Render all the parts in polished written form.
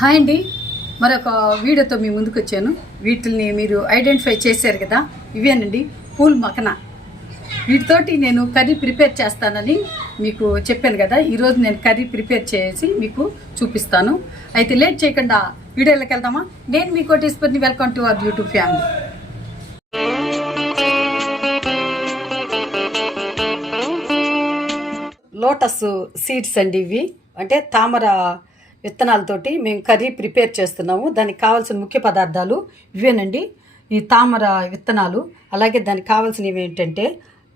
Hi అండి, మరొక వీడియోతో మీ ముందుకు వచ్చాను. వీటిని మీరు ఐడెంటిఫై చేశారు కదా, ఇవేనండి పూల్ మఖనా. వీటితోటి నేను కర్రీ ప్రిపేర్ చేస్తానని మీకు చెప్పాను కదా. ఈరోజు నేను కర్రీ ప్రిపేర్ చేసి మీకు చూపిస్తాను. అయితే లేట్ చేయకుండా వీడియోలోకి వెళ్దామా. నేను మీ కోటేశ్వరిని. Welcome to our YouTube family. Lotus seeds అండి ఇవి, అంటే తామర విత్తనాలతోటి మేము కర్రీ ప్రిపేర్ చేస్తున్నాము. దానికి కావాల్సిన ముఖ్య పదార్థాలు ఇవేనండి. ఈ తామర విత్తనాలు, అలాగే దానికి కావాల్సినవి ఏంటంటే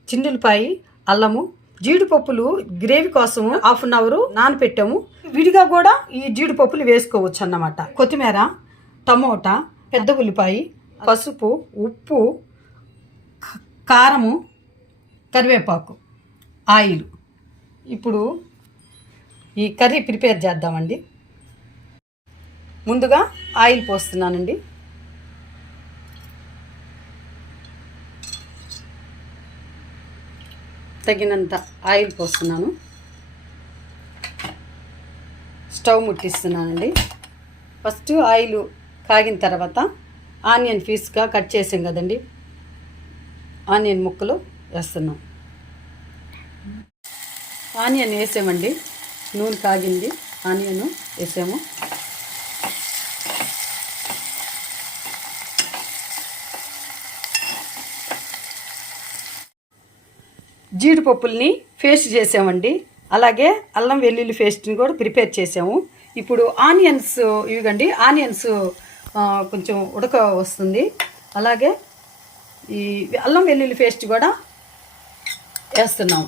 చిన్నులపాయి, అల్లము, జీడిపప్పులు గ్రేవీ కోసం హాఫ్ అన్ అవర్ నానపెట్టాము. విడిగా కూడా ఈ జీడిపప్పులు వేసుకోవచ్చు అన్నమాట. కొత్తిమీర, టమోటా, పెద్ద ఉల్లిపాయ, పసుపు, ఉప్పు, కారము, కరివేపాకు, ఆయిల్. ఇప్పుడు ఈ కర్రీ ప్రిపేర్ చేద్దామండి. ముందుగా ఆయిల్ పోస్తున్నానండి. తగినంత ఆయిల్ పోస్తున్నాను. స్టవ్ ముట్టిస్తున్నానండి. ఫస్ట్ ఆయిల్ కాగిన తర్వాత ఆనియన్ పీస్గా కట్ చేసాం కదండి, ఆనియన్ ముక్కలు వేస్తున్నాం. ఆనియన్ వేసామండి. నూనె కాగింది, ఆనియన్ వేసాము. జీడిపప్పుల్ని పేస్ట్ చేసామండి. అలాగే అల్లం వెల్లుల్లి పేస్ట్ని కూడా ప్రిపేర్ చేసాము. ఇప్పుడు ఆనియన్స్ ఇవిగండి. ఆనియన్స్ కొంచెం ఉడక వస్తుంది. అలాగే ఈ అల్లం వెల్లుల్లి పేస్ట్ కూడా వేస్తున్నాం.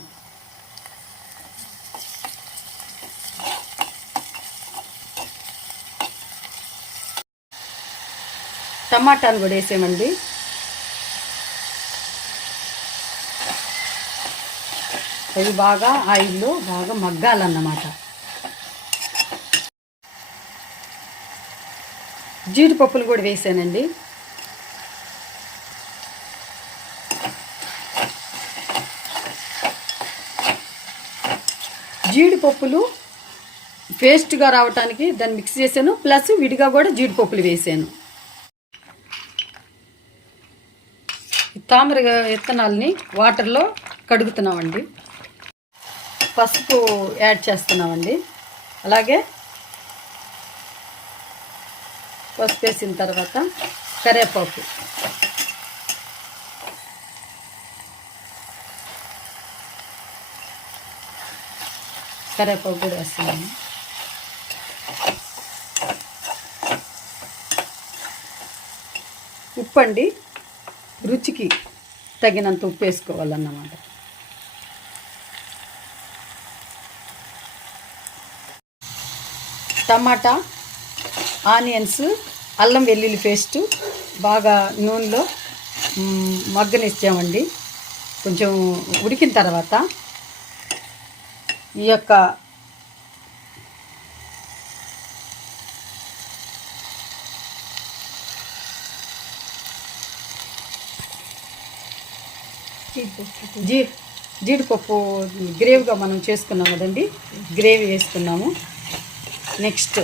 టమాటాను కూడా వేసామండి. అవి బాగా ఆయిల్లో బాగా మగ్గాలన్నమాట. జీడిపప్పులు కూడా వేసానండి. జీడిపప్పులు పేస్ట్గా రావటానికి దాన్ని మిక్స్ చేశాను, ప్లస్ విడిగా కూడా జీడిపప్పులు వేసాను. తామర విత్తనాలని వాటర్లో కడుగుతున్నామండి. పసుపు యాడ్ చేస్తున్నామండి. అలాగే పసుపు వేసిన తర్వాత కరివేపాకు, కూడా వేస్తున్నాము. ఉప్పు అండి, రుచికి తగినంత ఉప్పు వేసుకోవాలన్నమాట. టమాటా, ఆనియన్స్, అల్లం వెల్లుల్లి పేస్టు బాగా నూనెలో మగ్గనిచ్చామండి. కొంచెం ఉడికిన తర్వాత ఈ యొక్క జీడిపప్పు గ్రేవీగా మనం చేసుకున్నాం కదండి, గ్రేవీ వేసుకున్నాము. నెక్స్ట్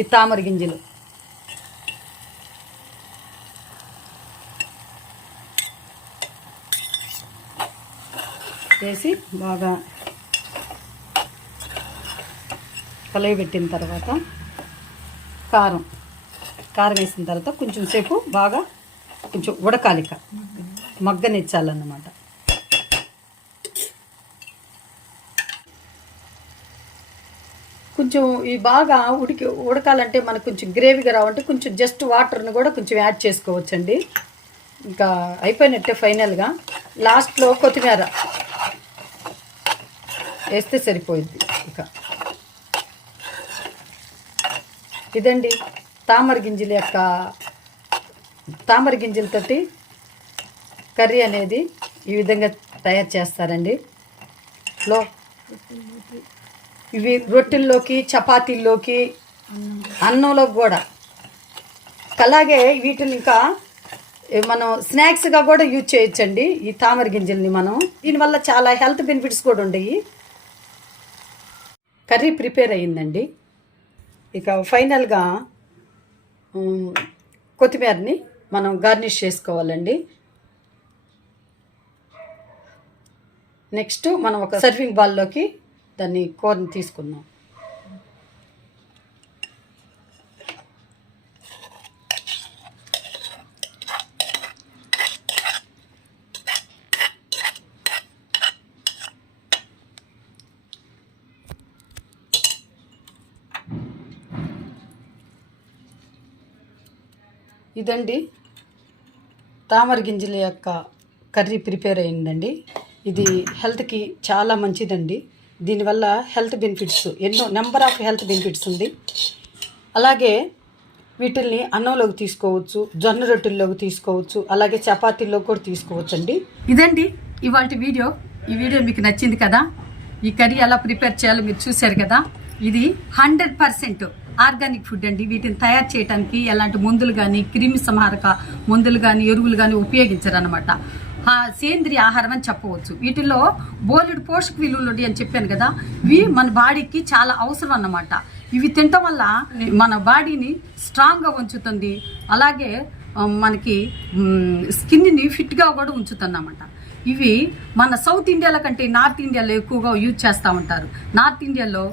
ఈ తామర గింజలు వేసి బాగా కలయబెట్టిన తర్వాత కారం వేసిన తర్వాత కొంచెం సేపు బాగా కొంచెం ఉడకాలిక మగ్గనిచ్చాలన్నమాట. కొంచెం ఈ బాగా ఉడకాలంటే మనకు కొంచెం గ్రేవీగా రావాలంటే కొంచెం జస్ట్ వాటర్ని కూడా కొంచెం యాడ్ చేసుకోవచ్చండి. ఇంకా అయిపోయినట్టే ఫైనల్గా. లాస్ట్లో కొత్తిమీర వేస్తే సరిపోయింది. ఇక ఇదండి తామర గింజలతోటి కర్రీ అనేది ఈ విధంగా తయారు చేస్తారండి. ఇవి రొట్టెల్లోకి, చపాతీల్లోకి, అన్నంలోకి కూడా. అలాగే వీటిని ఇంకా మనం స్నాక్స్గా కూడా యూజ్ చేయొచ్చండి. ఈ తామర గింజల్ని మనం దీనివల్ల చాలా హెల్త్ బెనిఫిట్స్ కూడా ఉండయి. కర్రీ ప్రిపేర్ అయ్యిందండి. ఇక ఫైనల్గా కొత్తిమీరని మనం గార్నిష్ చేసుకోవాలండి. నెక్స్ట్ మనం ఒక సర్వింగ్ బౌల్లోకి దాన్ని కూరని తీసుకుందాం. ఇదండి తామర గింజల యొక్క కర్రీ ప్రిపేర్ అయిందండి. ఇది హెల్త్కి చాలా మంచిదండి. దీనివల్ల health benefits number of health benefits ఉంది. అలాగే వీటిల్ని అన్నంలోకి తీసుకోవచ్చు, జొన్న రొట్టెల్లోకి తీసుకోవచ్చు, అలాగే చపాతీల్లో కూడా తీసుకోవచ్చు అండి. ఇదండి ఇవాళ వీడియో. ఈ వీడియో మీకు నచ్చింది కదా. ఈ కర్రీ ఎలా ప్రిపేర్ చేయాలో మీరు చూశారు కదా. ఇది 100% ఆర్గానిక్ ఫుడ్ అండి. వీటిని తయారు చేయడానికి ఎలాంటి మందులు కానీ, క్రిమి సంహారక మందులు కానీ, ఎరువులు కానీ ఉపయోగించరనమాట. సేంద్రియ ఆహారం అని చెప్పవచ్చు. వీటిల్లో బోలెడు పోషక విలువలు ఉంటాయి అని చెప్పాను కదా. ఇవి మన బాడీకి చాలా అవసరం అన్నమాట. ఇవి తినటం వల్ల మన బాడీని స్ట్రాంగ్గా ఉంచుతుంది. అలాగే మనకి స్కిన్ని ఫిట్గా కూడా ఉంచుతుంది అన్నమాట. ఇవి మన సౌత్ ఇండియాలో కంటే నార్త్ ఇండియాలో ఎక్కువగా యూజ్ చేస్తూ ఉంటారు. నార్త్ ఇండియాలో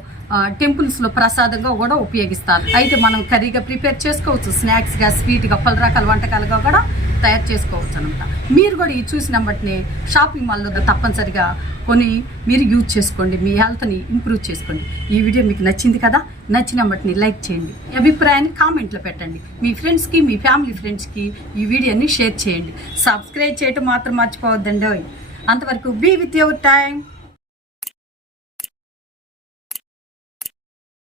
టెంపుల్స్లో ప్రసాదంగా కూడా ఉపయోగిస్తారు. అయితే మనం కర్రీగా ప్రిపేర్ చేసుకోవచ్చు, స్నాక్స్గా, స్వీట్గా, పలు రకాల వంటకాలుగా కూడా తయారు చేసుకోవచ్చు అనమాట. మీరు కూడా ఈ చూసిన బట్టినే షాపింగ్ మాల్లో తప్పనిసరిగా కొని మీరు యూజ్ చేసుకోండి, మీ హెల్త్ని ఇంప్రూవ్ చేసుకోండి. ఈ వీడియో మీకు నచ్చింది కదా. నచ్చిన బట్టిని లైక్ చేయండి, అభిప్రాయాన్ని కామెంట్లో పెట్టండి. మీ ఫ్రెండ్స్కి, మీ ఫ్యామిలీ ఫ్రెండ్స్కి ఈ వీడియోని షేర్ చేయండి. సబ్స్క్రైబ్ చేయటం మాత్రం మర్చిపోవద్దండి. అంతవరకు బీ విత్ యువర్ టైం.